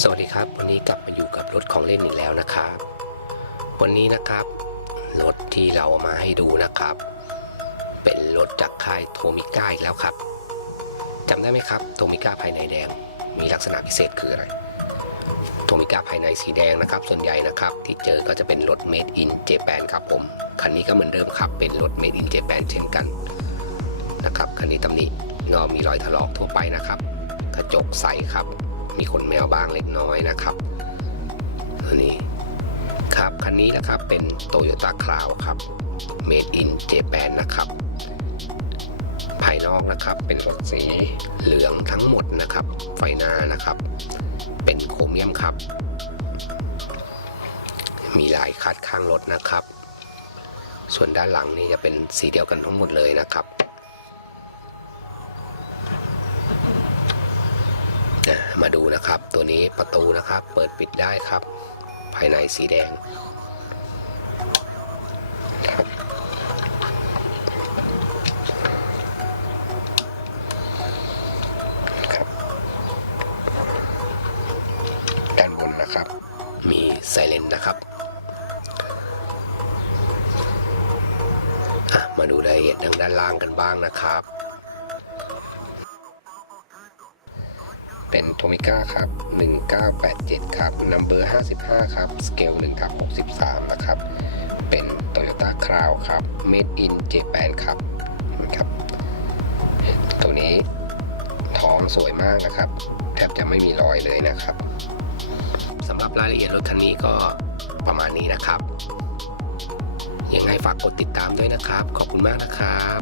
สวัสดีครับ วันนี้กลับมาอยู่กับรถของเล่นอีกแล้วนะครับ วันนี้นะครับรถที่เราเอามาให้ดูนะครับ เป็นรถจากค่ายโทมิก้าอีกแล้วครับจำได้ไหมครับโทมิก้าภายในแดง มีลักษณะพิเศษคืออะไรโทมิก้าภายในสีแดงนะครับ ส่วนใหญ่นะครับที่เจอก็จะเป็นรถ Made in Japan ครับผมคันนี้ก็เหมือนเดิมครับเป็นรถ Made in Japan เช่นกันนะครับคันนี้ตำหนิงามีรอยถลอกทั่วไปนะครับ กระจกใสครับ มีขนแมวบ้างเล็กน้อยนะครับอันนี้ครับคันนี้นะครับเป็น Toyota Crown ครับ Made in Japan นะครับ ภายนอกนะครับเป็นรถสีเหลืองทั้งหมดนะครับ ไฟหน้านะครับ เป็นโครเมียมครับ มีลายคัดข้างรถนะครับ ส่วนด้านหลังนี่จะเป็นสีเดียวกันทั้งหมดเลยนะครับ อะ มาดูนะครับ ตัวนี้ประตูนะครับ เปิดปิดได้ครับ ภายในสีแดงครับครับ ด้านบนนะครับ มีไซเรนนะครับมาดูรายละเอียดทางด้านล่างกันบ้างนะครับ เป็นโทมิก้าครับ 1987 ครับนัมเบอร์ 55 ครับ สเกล1ทับ 63 นะครับ เป็น Toyota Crown ครับ Made in Japan ครับนะครับ ตัวนี้ท้องสวยมากนะครับ แทบจะไม่มีรอยเลยนะครับสำหรับรายละเอียดรถคันนี้ก็ประมาณนี้นะครับ ยังไงฝากกดติดตามด้วยนะครับ ขอบคุณมากนะครับ